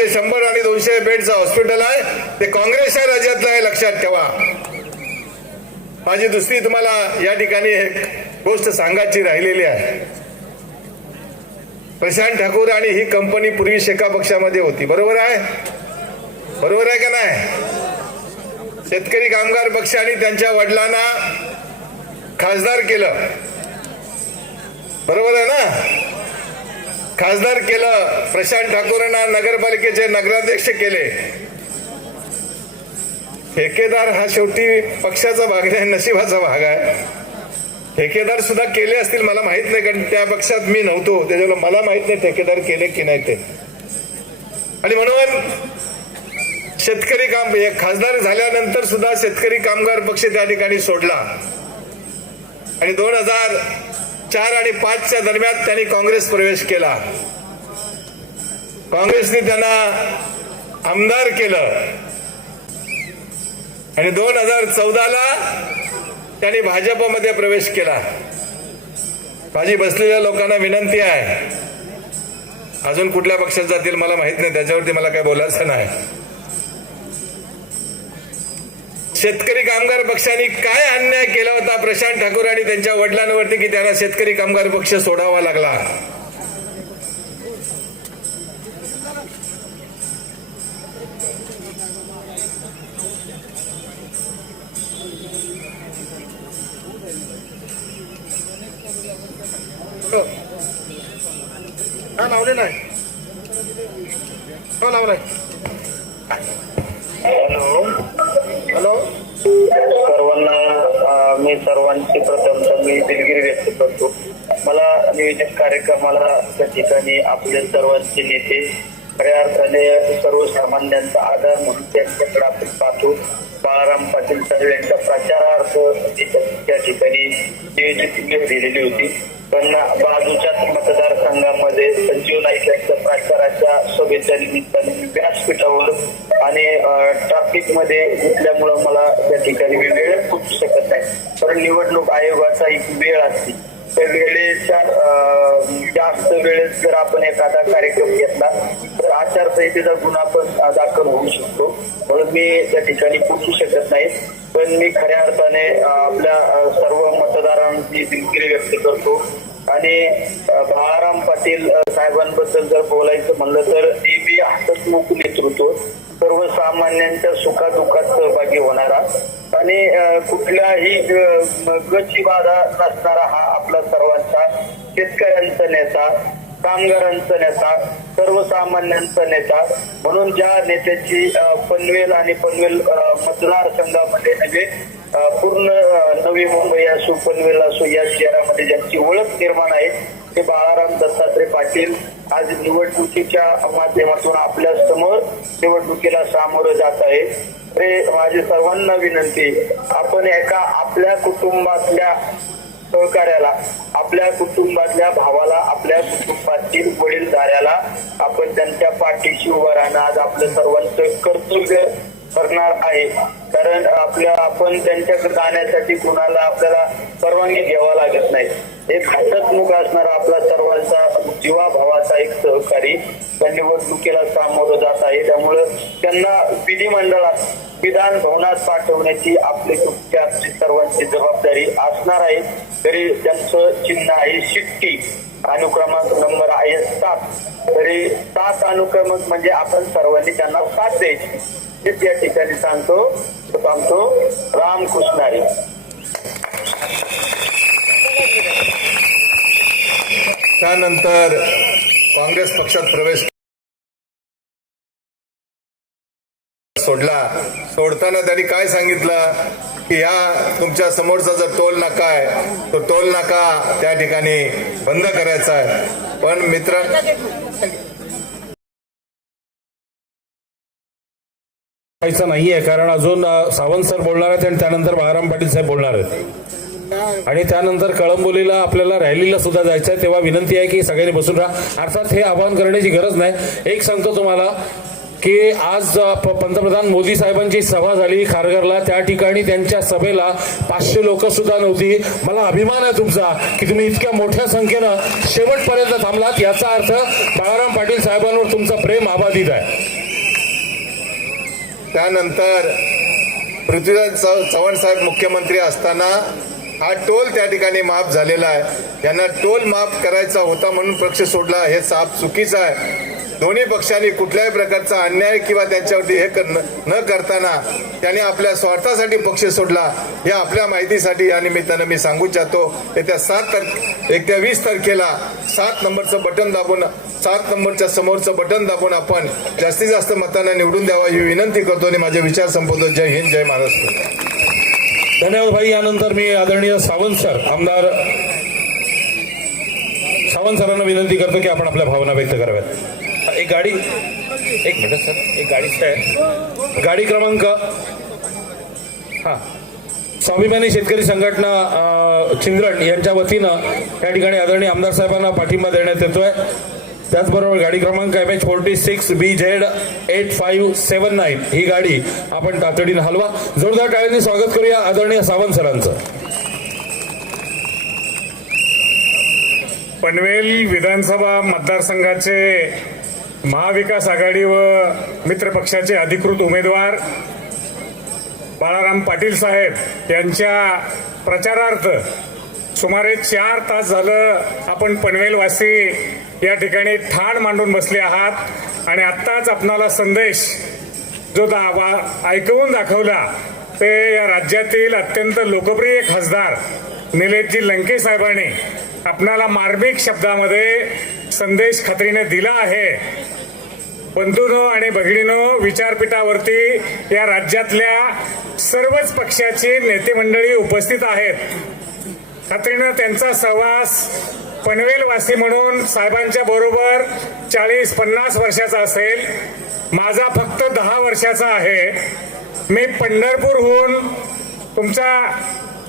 जे शंभर आणि दोनशे बेडचं हॉस्पिटल आहे ते काँग्रेसच्या राज्यातलं आहे लक्षात ठेवा. माझी दुसरी तुम्हाला या ठिकाणी एक गोष्ट सांगायची राहिलेली आहे. प्रशांत ठाकूर आणि ही कंपनी पूर्वी शेका पक्षामध्ये होती. बरोबर आहे? बरोबर आहे का नाही? शेतकरी कामगार पक्षाने त्यांच्या वडिलांना खासदार केलं. बरोबर आहे ना? खासदार केलं प्रशांत ठाकूरांना नगरपालिकेचे नगराध्यक्ष केले. ठेकेदार हा शेवटी पक्षाचा भाग नाही नशिबाचा भाग आहे. ठेकेदार सुद्धा केले असतील मला माहीत नाही कारण त्या पक्षात मी नव्हतो. त्याच्यामुळे मला माहीत नाही ठेकेदार केले की नाही ते. आणि म्हणून शेतकरी काम म्हणजे खासदार झाल्यानंतर सुद्धा शेतकरी कामगार पक्ष त्या ठिकाणी सोडला. आणि दोन हजार चार आणि पाचच्या दरम्यान त्यांनी काँग्रेस प्रवेश केला. काँग्रेसने त्यांना आमदार केलं. आणि दोन हजार चौदाला त्यांनी भाजपमध्ये प्रवेश केला. माझी बसलेल्या लोकांना विनंती आहे. अजून कुठल्या पक्षात जातील मला माहीत नाही त्याच्यावरती मला काही बोलायचं नाही. शेतकरी कामगार पक्षाने काय अन्याय केला होता प्रशांत ठाकूर आणि त्यांच्या वडिलांवरती की त्यांना शेतकरी कामगार पक्ष सोडावा लागला? हा लावलेला आहे हो लावलाय. हॅलो. हॅलो? सर्वांना मी सर्वांची प्रथम मी दिलगिरी व्यक्त करतो. मला नियोजित कार्यक्रमाला त्या ठिकाणी आपले सर्वांचे नेते खऱ्या अर्थाने सर्वसामान्यांचा आधार म्हणून त्यांच्याकडे आपण पाहतो. बाळाराम पाटील साहेब यांच्या प्रचारार्थ त्या ठिकाणी नियोजित दिलेली होती. पण बाजूच्याच मतदारसंघामध्ये संजीव नाईक यांच्या प्रचाराच्या सभेच्या निमित्ताने व्यासपीठावर आणि ट्रॅफिकमध्ये घेतल्यामुळं मला त्या ठिकाणी मी वेळ पोचू शकत नाही. कारण निवडणूक आयोगाचा एक वेळ असते. त्या वेळेच्या जास्त वेळेत जर आपण एखादा कार्यक्रम घेतला तर आचारसंहितेचा गुन्हा पण दाखल होऊ शकतो. म्हणून मी त्या ठिकाणी पोचू शकत नाही. पण मी खऱ्या अर्थाने आपल्या सर्व मतदारांची दिलगिरी व्यक्त करतो. आणि बाळाराम पाटील साहेबांबद्दल जर बोलायचं म्हणलं तर ते नेहमी हसतमुख नेतृत्व. सर्वसामान्यांच्या सुखादुखात सहभागी होणारा आणि कुठल्याही गची बाधा नसणारा हा आपला सर्वांचा शेतकऱ्यांचा नेता कामगारांचा नेता सर्वसामान्यांचा नेता. म्हणून ज्या नेत्याची पनवेल आणि पनवेल मतदारसंघामध्ये म्हणजे पूर्ण नवी मुंबई असो पनवेल असो या शहरामध्ये ज्यांची ओळख निर्माण आहे ते बाळाराम दत्तात्रय पाटील आज निवडणुकीच्या माध्यमातून आपल्यासमोर निवडणुकीला सामोरं जात आहे. ते माझी सर्वांना विनंती आपण एका आपल्या कुटुंबातल्या सहकार्याला आपल्या कुटुंबातल्या भावाला आपल्या कुटुंबातील वडीलधाऱ्याला आपण त्यांच्या पाठीशी उभं राहणं आज आपलं सर्वांचं कर्तव्य करणार आहे. कारण आपल्या आपण त्यांच्याकडे जाण्यासाठी कुणाला आपल्याला परवानगी घ्यावा लागत नाही. एक हसतमुख असणारा आपला सर्वांचा जीवाभावाचा एक सहकारी निवडणुकीला सामोरं जात आहे. त्यामुळं त्यांना विधिमंडळात विधान भवनात पाठवण्याची आपली तुमची सर्वांची जबाबदारी असणार आहे. तरी त्यांचं चिन्ह आहे शिट्टी. अनुक्रमांक नंबर आहे सात. तरी सात अनुक्रमांक म्हणजे आपण सर्वांनी त्यांना साथ द्यायची. हेच या ठिकाणी सांगतो सांगतो रामकृष्णारी. त्यानंतर काँग्रेस पक्षात प्रवेश सोडला. सोडताना त्यांनी काय सांगितलं? की या तुमच्या समोरचा जो टोल नाका आहे तो टोल नाका त्या ठिकाणी बंद करायचा आहे. पण मित्र व्हायचं नाहीये कारण अजून सावंत सर बोलणार आहेत आणि त्यानंतर बाळाराम पाटील साहेब बोलणार आहेत. आणि त्यानंतर कळंबोलीला आपल्याला रॅलीला सुद्धा जायचं आहे तेव्हा विनंती आहे की सगळ्यांनी बसून राहा. अर्थात हे आवाहन करण्याची गरज नाही. एक सांगतो तुम्हाला की आज प- पंतप्रधान मोदी साहेबांची सभा झाली खारघरला. त्या ठिकाणी त्यांच्या सभेला पाचशे लोक सुद्धा नव्हती. मला अभिमान आहे तुमचा की तुम्ही इतक्या मोठ्या संख्येनं शेवटपर्यंत थांबलात. याचा अर्थ बाळाराम पाटील साहेबांवर तुमचं प्रेम आबाधित आहे. त्यानंतर पृथ्वीराज चव- चव्हाण साहेब मुख्यमंत्री असताना हा टोल त्या ठिकाणी माफ झालेला आहे. यांना टोल माफ करायचा होता म्हणून पक्ष सोडला. हे साफ चुकीचं आहे. दोन्ही पक्षांनी कुठल्याही प्रकारचा अन्याय किंवा त्यांच्यावरती हे कर न करताना त्यांनी आपल्या स्वार्थासाठी पक्ष सोडला हे आपल्या माहितीसाठी या निमित्तानं मी सांगू इच्छितो. येत्या सात तारखे येत्या वीस तारखेला सात नंबरचं बटन दाबून सात नंबरच्या समोरचं बटन दाबून आपण जास्तीत जास्त मतांना निवडून द्यावा ही विनंती करतो आणि माझे विचार संपवतो. जय हिंद जय महाराष्ट्र. धन्यवाद भाई. यानंतर मी आदरणीय सावंत सर आमदार सावंत सरांना विनंती करतो की आपण आपल्या भावना व्यक्त कराव्यात. एक गाडी एक मिनिट सर एक गाडी आहे गाडी क्रमांक हा. स्वाभिमानी शेतकरी संघटना चिंद्रण यांच्या वतीनं या ठिकाणी आदरणीय आमदार साहेबांना पाठिंबा देण्यात येतोय. त्याचबरोबर गाडी क्रमांक M H forty six B Z eight five seven nine ही गाडी आपण तातडीनं हलवा. जोरदार टाळ्यांनी स्वागत करूया आदरणीय सावंत सरांचं. पनवेल विधानसभा मतदारसंघाचे महाविकास आघाडी व मित्र पक्षाचे अधिकृत उमेदवार बाळाराम पाटील साहेब यांच्या प्रचारार्थ सुमारे चार तास झालं आपण पनवेलवासी या ठिकाणी ठाण मांडून बसले आहात. आणि आत्ताच आपणाला संदेश जो दावा ऐकवून दाखवला ते या राज्यातील अत्यंत लोकप्रिय खासदार निलेशजी लंके साहेबांनी आपणाला मार्मिक शब्दामध्ये संदेश खात्रीने दिला आहे. बंधूनो आणि भगिनीनो विचारपीठावरती या राज्यातल्या सर्वच पक्षाची नेते मंडळी उपस्थित आहेत. खात्रीनं त्यांचा सहवास पनवेलवासी म्हणून साहेबांच्या बरोबर चाळीस पन्नास वर्षाचा असेल. माझा फक्त दहा वर्षाचा आहे. मी पंढरपूरहून तुमचा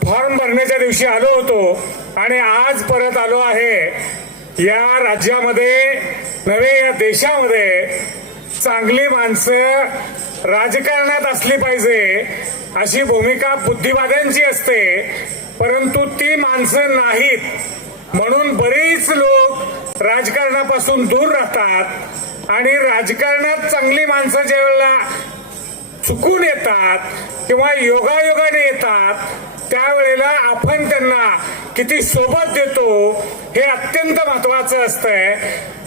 फॉर्म भरण्याच्या दिवशी आलो होतो आणि आज परत आलो आहे. या राज्यामध्ये नव्हे या देशामध्ये चांगली माणसं राजकारणात असली पाहिजे अशी भूमिका बुद्धिवाद्यांची असते. परंतु ती माणसं नाहीत. म्हणून बरीच लोक राजकारणापासून दूर राहतात आणि राजकारणात चांगली माणसं ज्या वेळेला चुकून येतात किंवा योगायोगाने येतात त्यावेळेला आपण त्यांना किती सोबत देतो हे अत्यंत महत्वाचं असतंय.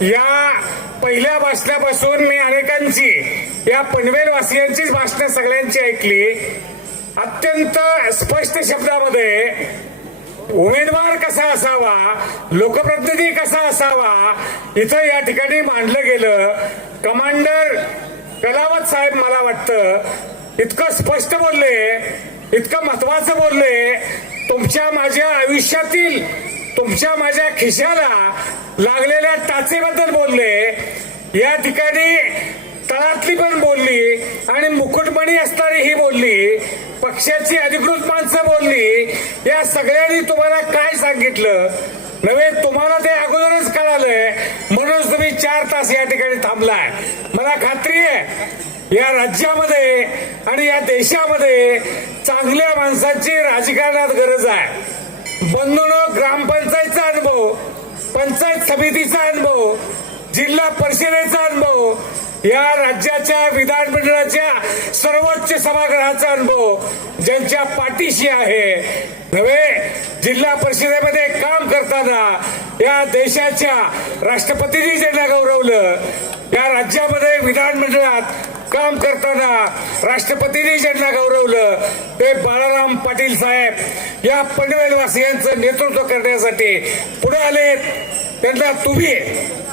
या पहिल्या भाषणापासून मी अनेकांची या पनवेलवासियांचीच भाषणं सगळ्यांची ऐकली. अत्यंत स्पष्ट शब्दामध्ये उमेदवार कसा असावा लोकप्रतिनिधी कसा असावा इथं या ठिकाणी मांडलं गेलं. कमांडर कलावत साहेब मला वाटतं इतकं स्पष्ट बोलले. इतकं महत्वाचं बोलले तुमच्या माझ्या आयुष्यातील तुमच्या माझ्या खिशाला लागलेल्या टाचेबद्दल बोलले. या ठिकाणी तळातली पण बोलली आणि मुकुटमणी असणारी ही बोलली. पक्षाची अधिकृत माणसं बोलली. या सगळ्यांनी तुम्हाला काय सांगितलं? नव्हे तुम्हाला ते अगोदरच कळालंय. म्हणून तुम्ही चार तास या ठिकाणी थांबलाय. मला खात्री आहे या राज्यामध्ये आणि या देशामध्ये चांगल्या माणसाची राजकारणात गरज आहे. बंधून ग्रामपंचायतचा अनुभव पंचायत समितीचा अनुभव जिल्हा परिषदेचा अनुभव या राज्याच्या विधानमंडळाच्या सर्वोच्च सभागृहाचा अनुभव ज्यांच्या पाठीशी आहे. नव्हे जिल्हा परिषदेमध्ये काम करताना या देशाच्या राष्ट्रपतींनी ज्यांना गौरवलं या राज्यामध्ये विधानमंडळात काम करताना राष्ट्रपतींनी ज्यांना गौरवलं ते बाळाराम पाटील साहेब या पनवेलवासियांचं नेतृत्व करण्यासाठी पुढे आलेत. त्यांना तुम्ही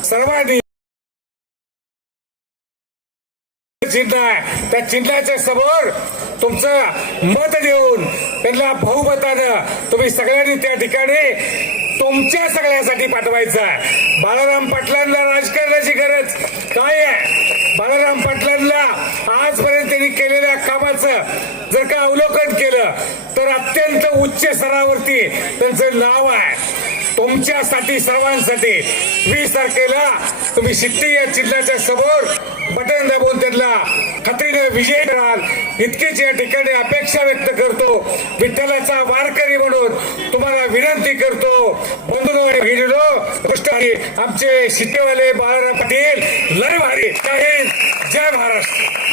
सर्वांनी चिन्ह आहे. त्या चिन्हाच्या समोर तुमचं मत देऊन त्यांना बहुमतानं तुम्ही सगळ्यांनी त्या ठिकाणी तुमच्या सगळ्यासाठी पाठवायचं आहे. बाळाराम पाटलांना राजकारणाची गरज काय आहे? बाळाराम पाटलांना आजपर्यंत त्यांनी केलेल्या कामाचं जर का अवलोकन केलं तर अत्यंत उच्च स्तरावरती त्यांचं नाव आहे. तुमच्यासाठी सर्वांसाठी वीस तारखेला तुम्ही शिट्टी या चिन्हाच्या समोर बटन दाबून त्यांना खात्रीने विजय कराल. इतकीच या ठिकाणी अपेक्षा व्यक्त करतो. विठ्ठलाचा वारकरी म्हणून तुम्हाला विनंती करतो. बंधू गेलेलो गोष्ट आमचे शिट्टेवाले बाळाराम पाटील लय भारी. जय हिंद, जय महाराष्ट्र.